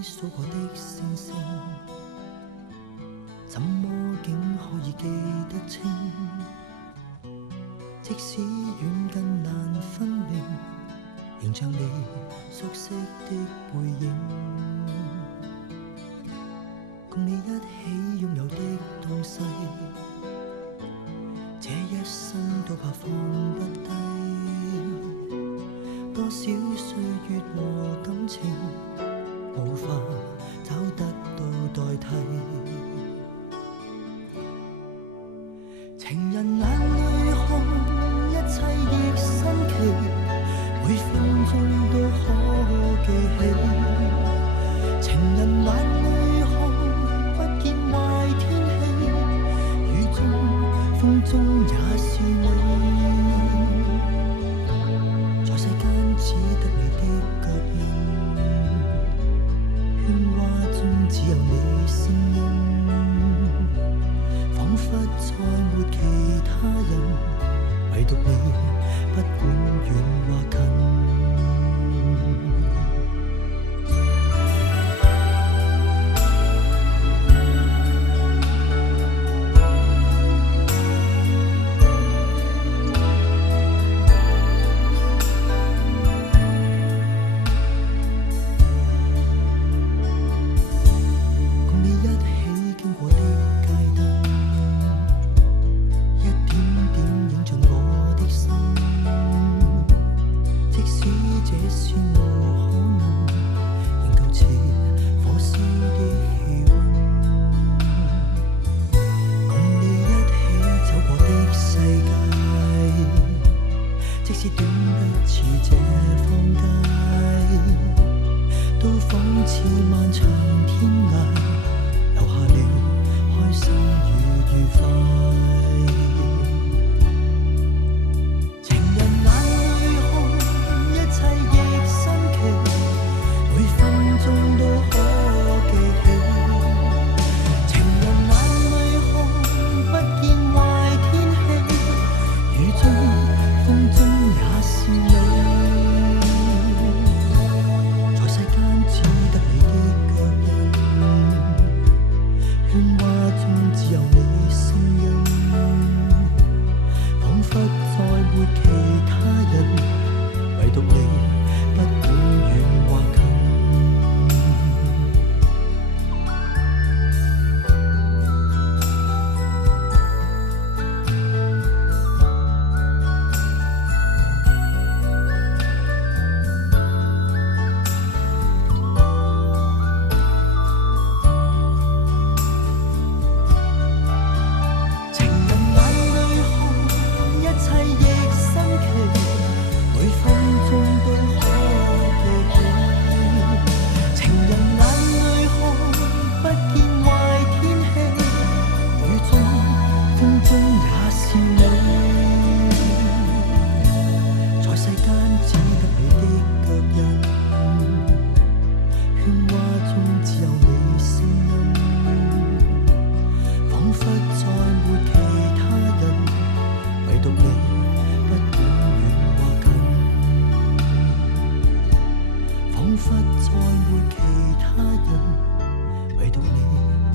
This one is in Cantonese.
你數過的星星，怎麼竟可以記得清？即使遠近難分明，仍像你熟悉的背影，共你一起擁有的東西，這一生都怕放不低。多少歲月和感情，無法找得到代替。情人眼裏看一切亦新奇，每分鐘都可記起。情人眼裏看不見壞天氣，雨中風中也是你。在世間只得你的腳印，喧嘩中只有你聲音，彷彿再沒其他人，唯獨你，不管遠或近。即使短得似這荒街，都仿似漫長天涯，留下了開心與愉快。情人眼裏看一切亦新奇，每分鐘都可記起。情人眼裏看不見壞天氣，雨中風中也是你，在世間只得你的腳印，喧嘩中只有你聲音，彷彿再沒其他人，唯獨你，不管遠或近。彷彿再沒其他人，唯獨你。